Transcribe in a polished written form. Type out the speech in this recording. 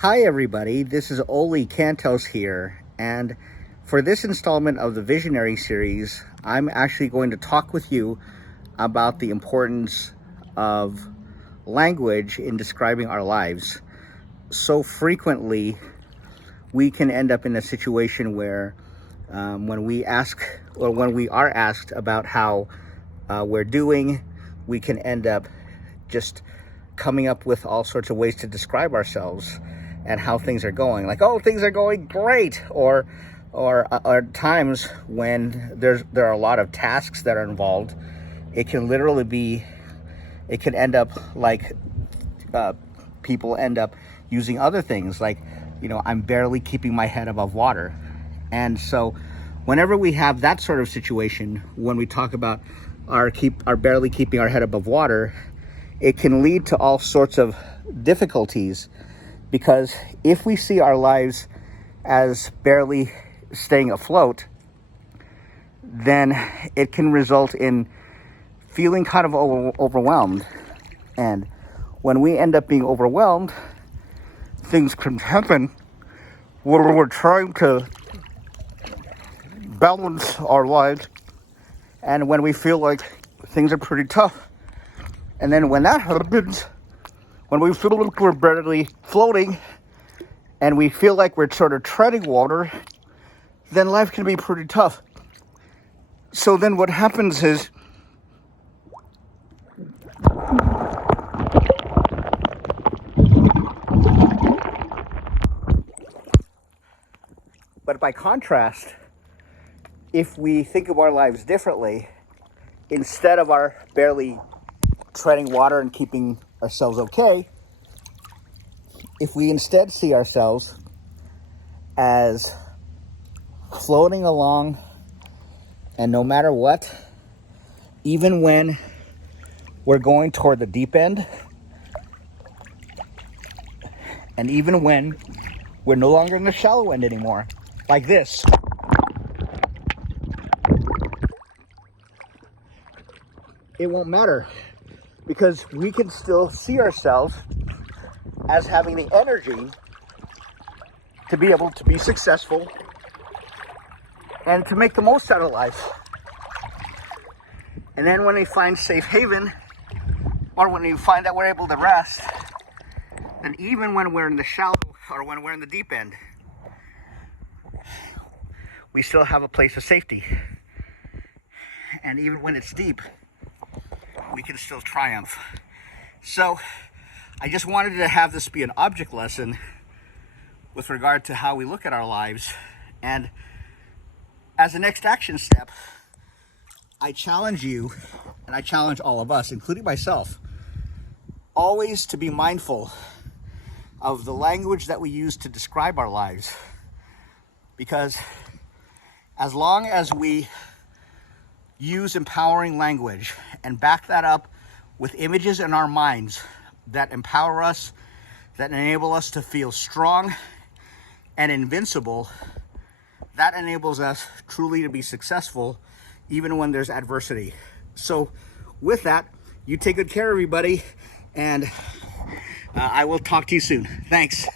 Hi everybody, this is Ollie Cantos here, and for this installment of the Visionary series, I'm actually going to talk with you about the importance of language in describing our lives. So frequently, we can end up in a situation where when we are asked about how we're doing, we can end up just coming up with all sorts of ways to describe ourselves and how things are going, like, oh, things are going great, or times when there are a lot of tasks that are involved. It can end up like people end up using other things, like, I'm barely keeping my head above water. And so whenever we have that sort of situation, when we talk about our barely keeping our head above water, it can lead to all sorts of difficulties, because if we see our lives as barely staying afloat, then it can result in feeling kind of overwhelmed. And when we end up being overwhelmed, things can happen where we're trying to balance our lives, and when we feel like things are pretty tough. And then when that happens, when we feel like we're barely floating and we feel like we're sort of treading water, then life can be pretty tough. So then what happens is but by contrast, if we think of our lives differently, instead of our barely treading water and keeping ourselves okay, if we instead see ourselves as floating along, and no matter what, even when we're going toward the deep end, and even when we're no longer in the shallow end anymore, like this, it won't matter, because we can still see ourselves as having the energy to be able to be successful and to make the most out of life. And then when we find safe haven, or when we find that we're able to rest, then even when we're in the shallow or when we're in the deep end, we still have a place of safety. And even when it's deep, we can still triumph. So I just wanted to have this be an object lesson with regard to how we look at our lives. And as a next action step, I challenge you, and I challenge all of us, including myself, always to be mindful of the language that we use to describe our lives. Because as long as we use empowering language and back that up with images in our minds that empower us, that enable us to feel strong and invincible, that enables us truly to be successful even when there's adversity. So with that, you take good care, everybody, and I will talk to you soon. Thanks.